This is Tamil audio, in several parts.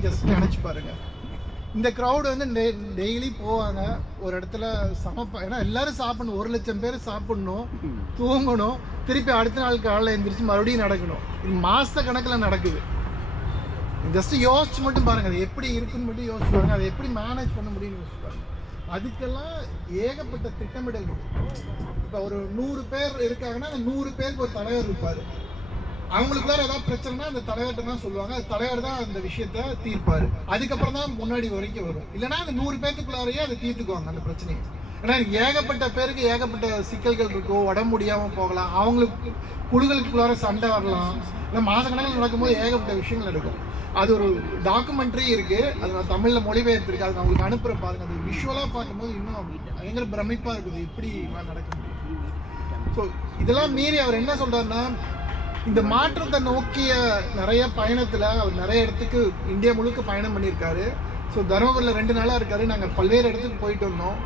அப்படின்னு ஜஸ்ட் நினச்சி பாருங்க. இந்த க்ரௌடு வந்து டெய்லி போவாங்க ஒரு இடத்துல ஏன்னா எல்லாரும் சாப்பிடணும், 1,00,000 பேர் சாப்பிடணும், தூங்கணும், திருப்பி அடுத்த நாள் காலையில் எழுந்திரிச்சு மறுபடியும் நடக்கணும். இது மாத கணக்கில் நடக்குது. ஜஸ்ட் யோசிச்சு மட்டும் பாருங்க, அது எப்படி இருக்குன்னு மட்டும் யோசிச்சு பாருங்க, அதை எப்படி மேனேஜ் பண்ண முடியும்னு யோசிச்சு பாருங்க. அதுக்கெல்லாம் ஏகப்பட்ட திட்டமிடல் இருக்கு. இப்போ ஒரு 100 பேர் இருக்காங்கன்னா அந்த 100 பேருக்கு ஒரு தலைவர் இருப்பார். அவங்களுக்குள்ளார ஏதாவது பிரச்சனைனா அந்த தலைவர்கிட்ட தான் சொல்லுவாங்க, அது தலைவர் தான் அந்த விஷயத்த தீர்ப்பாரு. அதுக்கப்புறம் தான் முன்னாடி வரைக்கும் வரும். இல்லைன்னா அந்த 100 பேருக்குள்ளாரையே அதை தீர்த்துக்குவாங்க அந்த பிரச்சனையை. ஏன்னா ஏகப்பட்ட பேருக்கு ஏகப்பட்ட சிக்கல்கள் இருக்கும், உடம்பு முடியாமல் போகலாம், அவங்களுக்கு குழுக்களுக்குள்ளார சண்டை வரலாம், இல்லை மாதக்கணக்கில் நடக்கும்போது ஏகப்பட்ட விஷயங்கள் நடக்கும். அது ஒரு டாக்குமெண்ட்ரி இருக்குது, அது நான் தமிழில் மொழிபெயர்த்திருக்கு, அது நான் உங்களுக்கு அனுப்புகிற பாருங்க. அது விஷுவலாக பார்க்கும்போது இன்னும் பயங்கர பிரமிப்பாக இருக்குது, இப்படி நடக்க முடியும். ஸோ இதெல்லாம் மீறி அவர் என்ன சொல்கிறாருன்னா, இந்த மாற்றத்தை நோக்கிய நிறைய பயணத்தில் அவர் நிறைய இடத்துக்கு இந்தியா முழுக்க பயணம் பண்ணியிருக்காரு. ஸோ தருமபுரியில் 2 நாளாக இருக்காரு. நாங்கள் பல்வேறு இடத்துக்கு போயிட்டு வந்தோம்.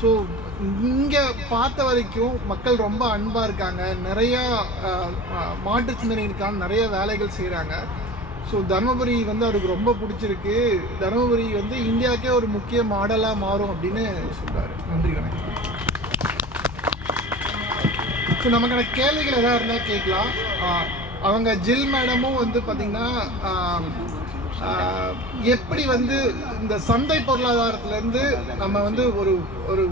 ஸோ இங்கே பார்த்த வரைக்கும் மக்கள் ரொம்ப அன்பாக இருக்காங்க, நிறையா மாற்று சிந்தனைக்கான நிறைய வேலைகள் செய்கிறாங்க. ஸோ தருமபுரி வந்து அவருக்கு ரொம்ப பிடிச்சிருக்கு. தருமபுரி வந்து இந்தியாவுக்கே ஒரு முக்கிய மாடலாக மாறும் அப்படின்னு சொல்கிறாரு. நன்றி, வணக்கம். ஸோ நமக்கான கேள்விகள் எதாவது இருந்தால் கேட்கலாம். அவங்க ஜில் மேடமும் வந்து பார்த்திங்கன்னா எப்படி வந்து இந்த சந்தை பொருளாதாரத்துலேருந்து நம்ம வந்து ஒரு ஒரு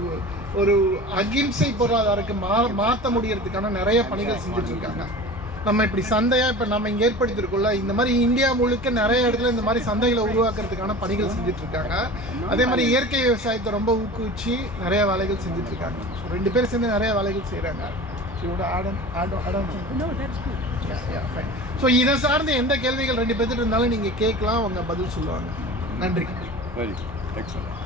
ஒரு அகிம்சை பொருளாதாரத்துக்கு மாற்ற முடியறதுக்கான நிறைய பணிகள் செஞ்சுட்ருக்காங்க. நம்ம இப்படி சந்தையாக இப்போ நம்ம இங்கே ஏற்படுத்தியிருக்கோம்ல, இந்த மாதிரி இந்தியா முழுக்க நிறைய இடத்துல இந்த மாதிரி சந்தைகளை உருவாக்குறதுக்கான பணிகள் செஞ்சுட்ருக்காங்க. அதே மாதிரி இயற்கை விவசாயத்தை ரொம்ப ஊக்குவிச்சு நிறைய வேலைகள் செஞ்சுட்ருக்காங்க. ஸோ 2 பேர் சேர்ந்து நிறைய வேலைகள் செய்கிறாங்க. ஸோ இதை சார்ந்து எந்த கேள்விகள் 2 பேர்த்துட்டு இருந்தாலும் நீங்கள் கேட்கலாம், அவங்க பதில் சொல்லுவாங்க. நன்றி. Very excellent.